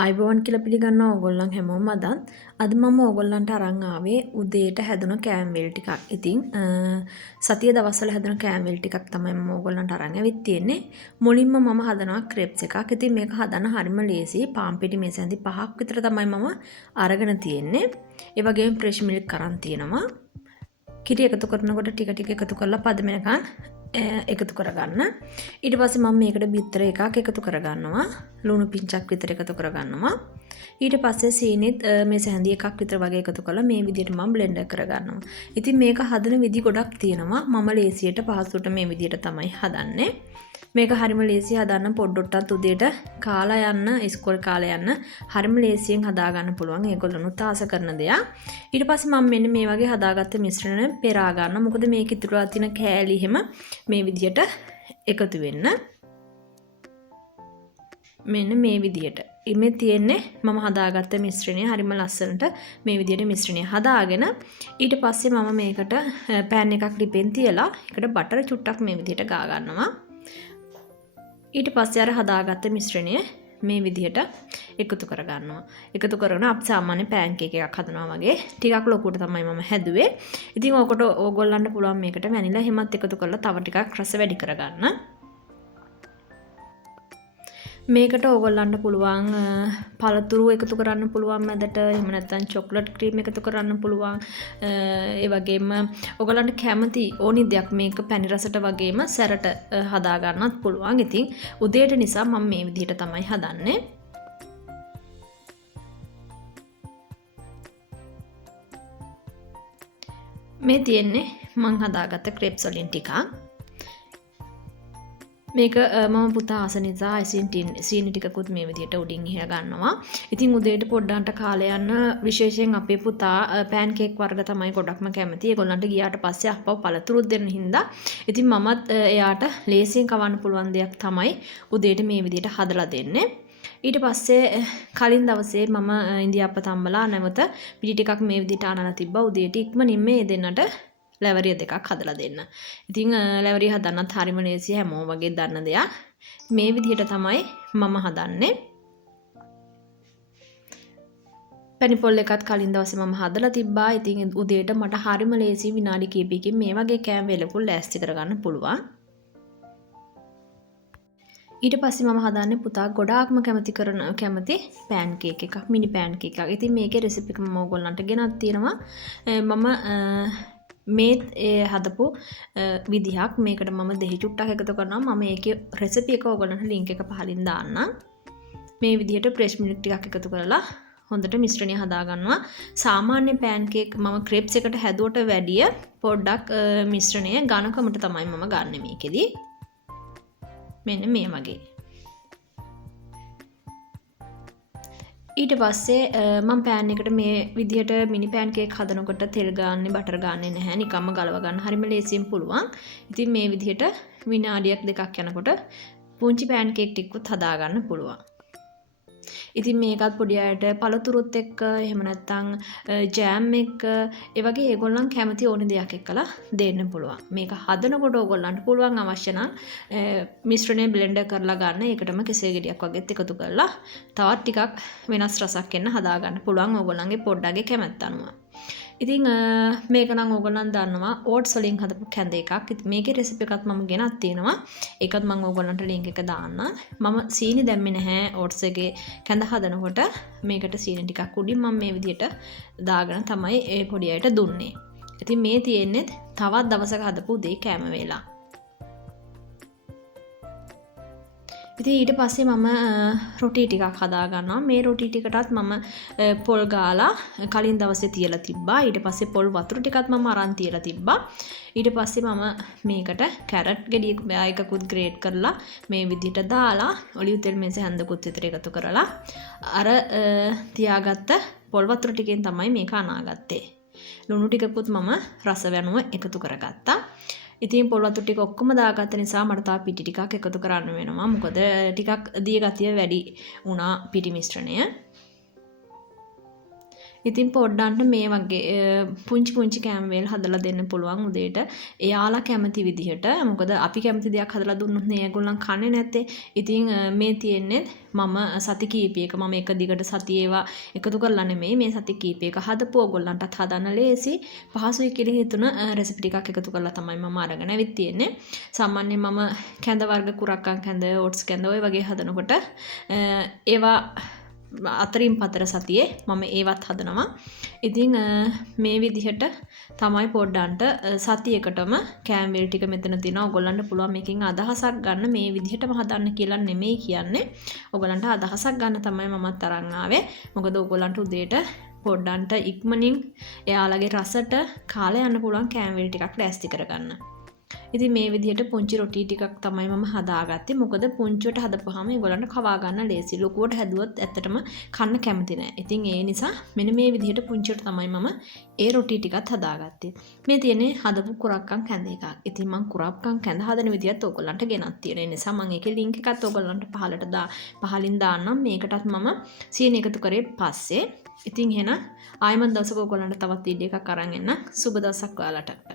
ආයිබෝවන් කියලා පිළිගන්නවා ඕගොල්ලන් හැමෝම අද මම ඕගොල්ලන්ට අරන් ආවේ උදේට හැදුන කෑම්වෙල් ටිකක්. ඉතින් සතිය දවස්වල හැදුන කෑම්වෙල් ටිකක් තමයි මම ඕගොල්ලන්ට අරන් ඇවිත් තියෙන්නේ. මුලින්ම මම හදනවා ක්‍රෙප්ස් එකක්. ඉතින් මේක හදන්න හරිම ලේසි. පාන් පිටි මේස ඇඳි 5ක් විතර තමයි මම අරගෙන තියෙන්නේ. ඒ වගේම ෆ්‍රෙෂ් මිල්ක් අරන් තියෙනවා. කිරි එකතු කරනකොට ටික ටික එකතු කරලා පද වෙනකන් එකතු කරගන්න. ඊට පස්සේ මම මේකට බිත්තර එකක් එකතු කරගන්නවා. ලුණු පිංචක් විතර එකතු කරගන්නවා. ඊට පස්සේ සීනිත් මේ සැහැඳි එකක් විතර වගේ එකතු කරලා මේ විදිහට මම බ්ලෙන්ඩර් කරගන්නවා. ඉතින් මේක හදන විදි ගොඩක් තියෙනවා. මම ලේසියට පහසුවට මේ විදිහට තමයි හදන්නේ. මේක හරිම ලේසි හදන්න පොඩ්ඩොට්ටත් උදේට කාලා යන්න ඉස්කෝලේ කාලා යන්න හරිම ලේසියෙන් හදා ගන්න පුළුවන්. ඒගොල්ලොනුත් ආස කරන දෙයක්. ඊට පස්සේ මම මෙන්න මේ වගේ හදාගත්ත මිශ්‍රණය පෙරා ගන්න. මොකද මේක ඉතුරුලා තියෙන කෑලි හැම මේ විදිහට එකතු වෙන්න. මෙන්න මේ විදිහට. ඉමේ තියෙන්නේ මම හදාගත්ත මිශ්‍රණය හරිම ලස්සනට මේ විදිහට මිශ්‍රණය හදාගෙන ඊට පස්සේ මම මේකට පෑන් එකක් ලිපෙන් තියලා ඒකට බටර් චුට්ටක් මේ විදිහට ගා ගන්නවා. ඊට පස්සේ අර හදාගත්ත මිශ්‍රණය මේ විදිහට එකතු කරගන්නවා. එකතු කරගෙන අපි සාමාන්‍ය පෑන්කේක් එකක් හදනවා වගේ ටිකක් ලොකුට තමයි මම හැදුවේ. ඉතින් ඕකට ඕගොල්ලන්ට පුළුවන් මේකට වැනිලා හැමත් එකතු කරලා තව ටිකක් රස වැඩි කරගන්න. මේකට ඕගොල්ලන්ට පුළුවන් පළතුරු එකතු කරන්න පුළුවන් මැදට. එහෙම නැත්නම් චොක්ලට් ක්‍රීම් එකතු කරන්න පුළුවන්. ඒ වගේම ඕගොල්ලන්ට කැමති ඕනි දෙයක් මේක පැණි රසට වගේම සැරට හදා ගන්නත් පුළුවන්. ඉතින් උදේට නිසා මම මේ විදිහට තමයි හදන්නේ. මේ තියෙන්නේ මම හදාගත්ත ක්‍රෙප්ස් වලින් ටිකක්. මේක මම පුතා ආස නිසා සීනි ටිකකුත් මේ විදිහට උඩින් ඉහ ගන්නවා. ඉතින් උදේට පොඩ්ඩන්ට කාලේ යන විශේෂයෙන් අපේ පුතා පෑන් කේක් වර්ග තමයි ගොඩක්ම කැමති. ඒගොල්ලන්ට ගියාට පස්සේ අප්පව පළතුරුත් දෙන්න හින්දා ඉතින් මමත් එයාට ලේසියෙන් කවන්න පුළුවන් දෙයක් තමයි උදේට මේ විදිහට හදලා දෙන්නේ. ඊට පස්සේ කලින් දවසේ මම ඉන්දියාප්ප තම්බලා නැවත පිටි ටිකක් මේ විදිහට අනලා තිබ්බා. උදේට ඉක්මනින් මේ දෙන්නට ලැවරිය දෙකක් හදලා දෙන්න. ඉතින් ලැවරිය හදන්නත් හරිම ලේසි හැමෝම වගේ දන්න දෙයක්. මේ විදිහට තමයි මම හදන්නේ. පැණි පොල් එකත් කලින් දවසේ මම හදලා තිබ්බා. ඉතින් උදේට මට හරිම ලේසි විනාඩි කිහිපයකින් මේ වගේ කෑම වේලකුල් ලෑස්ති කරගන්න පුළුවන්. ඊට පස්සේ මම හදන්නේ පුතා ගොඩාක්ම කැමති පෑන් කේක් එකක්, මිනි පෑන් කේක් එකක්. ඉතින් මේකේ රෙසිපි එක මම ඕගොල්ලන්ට ගෙනත් තියෙනවා. මම මේ හදපු විදිහක් මේකට මම දෙහි චුට්ටක් එකතු කරනවා. මම ඒකේ රෙසිපි එක ඕගොල්ලන්ට ලින්ක් එක පහලින් දාන්නම්. මේ විදිහට ෆ්‍රෙෂ් මිල්ක් ටිකක් එකතු කරලා හොඳට මිශ්‍රණය හදා ගන්නවා. සාමාන්‍ය පෑන් කේක් මම ක්‍රෙප්ස් එකට හැදුවට වැඩිය පොඩ්ඩක් මිශ්‍රණය ඝනකමට තමයි මම ගන්නෙ මේකෙදි. මෙන්න මේ වගේ. ඊට පස්සේ මම පෑන් එකට මේ විදිහට මිනි පෑන් කේක් හදනකොට තෙල් ගාන්නේ බටර් ගාන්නේ නැහැ. නිකම්ම ගලව ගන්න හරිම ලේසියෙන් පුළුවන්. ඉතින් මේ විදිහට විනාඩියක් දෙකක් යනකොට පුංචි පෑන් කේක් ටිකකුත් හදා ගන්න පුළුවන්. ඉතින් මේකත් පොඩි අයට පළතුරුත් එක්ක එහෙම නැත්නම් ජෑම් එක්ක ඒ වගේ ඒගොල්ලන් කැමති ඕන දෙයක් එක්කලා දෙන්න පුළුවන්. මේක හදනකොට ඕගොල්ලන්ට පුළුවන් අවශ්‍ය නම් මිශ්‍රණය බ්ලෙන්ඩර් කරලා ගන්න. ඒකටම කෙසෙල් ගෙඩියක් වගේත් එකතු කරලා තවත් ටිකක් වෙනස් රසක් එන්න හදා ගන්න පුළුවන් ඕගොල්ලන්ගේ පොඩ්ඩගේ කැමැත්ත අනුව. ඉතින් මේක නම් ඕගොල්ලන් දන්නවා ඕට්ස් වලින් හදපු කැඳ එකක්. ඉතින් මේකේ රෙසිපි එකක් මම ගෙනත් තියෙනවා. ඒකත් මම ඕගොල්ලන්ට ලින්ක් එක දාන්න. මම සීනි දැම්මේ නැහැ ඕට්ස් එකේ කැඳ හදනකොට. මේකට සීනි ටිකක් උඩින් මම මේ විදිහට දාගෙන තමයි ඒ පොඩි අයට දුන්නේ. ඉතින් මේ තියෙන්නේ තවත් දවසක හදපු දෙයි කෑම වේලා. ඉතින් ඊට පස්සේ මම රොටි ටිකක් හදා ගන්නවා. මේ රොටි ටිකටත් මම පොල් ගාලා කලින් දවසේ තියලා තිබ්බා. ඊට පස්සේ පොල් වතුර ටිකත් මම අරන් තියලා තිබ්බා. ඊට පස්සේ මම මේකට කැරට් ගෙඩියක් එකකුත් ග්‍රේට් කරලා මේ විදිහට දාලා ඔලිව් තෙල් මේස හැන්දකුත් විතර එකතු කරලා අර තියාගත්ත පොල් වතුර ටිකෙන් තමයි මේක අනාගත්තේ. ලුණු ටිකකුත් මම රස වෙනුව එකතු කරගත්තා. ඉතින් පොල් වතුර ටික ඔක්කොම දාගත්ත නිසා මට තා පිටි ටිකක් එකතු කරන්න වෙනවා. මොකද ටිකක් දිය ගතිය වැඩි වුණා පිටි මිශ්‍රණය. ඉතින් පොඩ්ඩන්ට මේ වගේ පුංචි පුංචි කෑම වේල් හදලා දෙන්න පුළුවන් උදේට. එයාලා කැමති විදිහට. මොකද අපි කැමති දෙයක් හදලා දුන්නොත් නේ ඒගොල්ලන් කන්නේ නැත්තේ. ඉතින් මේ තියෙන්නේ මම සති කීපයක මම එක දිගට සතියේ ඒවා එකතු කරලා නෙමෙයි මේ සති කීපයක හදපු ඕගොල්ලන්ටත් හදන්න ලේසි පහසුයි කියලා හිතුන රෙසිපි ටිකක් එකතු කරලා තමයි මම අරගෙන ඇවිත් තියෙන්නේ. සාමාන්‍යයෙන් මම කැඳ වර්ග කුරක්කන් කැඳ ඕට්ස් කැඳ ඔය වගේ හදනකොට ඒවා අතරින් පතර සතියේ මම ඒවත් හදනවා. ඉතින් මේ විදිහට තමයි පොඩ්ඩන්ට සතියකටම කෑම් වේල් ටික මෙතන තියෙනවා. ඔයගොල්ලන්ට පුළුවන් මේකෙන් අදහසක් ගන්න මේ විදිහටම හදන්න කියලා නෙමෙයි කියන්නේ. ඔයගොල්ලන්ට අදහසක් ගන්න තමයි මමත් අරන් ආවේ. මොකද ඔයගොල්ලන්ට උදේට පොඩ්ඩන්ට ඉක්මනින් එයාලගේ රසට කාලය යන්න පුළුවන් කෑම් වේල් ටිකක් ලෑස්ති කරගන්න. ඉතින් මේ විදිහට පුංචි රොටි ටිකක් තමයි මම හදාගත්තේ. මොකද පුංචිවට හදපුවාම ඒගොල්ලන්ට කවා ගන්න ලේසි. ලොකුවට හැදුවොත් ඇත්තටම කන්න කැමති නැහැ. ඉතින් ඒ නිසා මෙන්න මේ විදිහට පුංචිවට තමයි මම ඒ රොටි ටිකත් හදාගත්තේ. මේ තියෙන්නේ හදපු කුරක්කන් කැඳ එකක්. ඉතින් මම කුරක්කන් කැඳ හදන විදිහත් ඔයගොල්ලන්ට ගෙනත් තියෙන. ඒ නිසා මම ඒකේ link එකත් ඔයගොල්ලන්ට පහලින් දාන්නම්. මේකටත් මම සීනි එකතු කරේ පස්සේ. ඉතින් එහෙනම් ආයෙමත් දවසක ඔයගොල්ලන්ට තවත් වීඩියෝ එකක් අරන් එන්න. සුබ දවසක් ඔයාලට.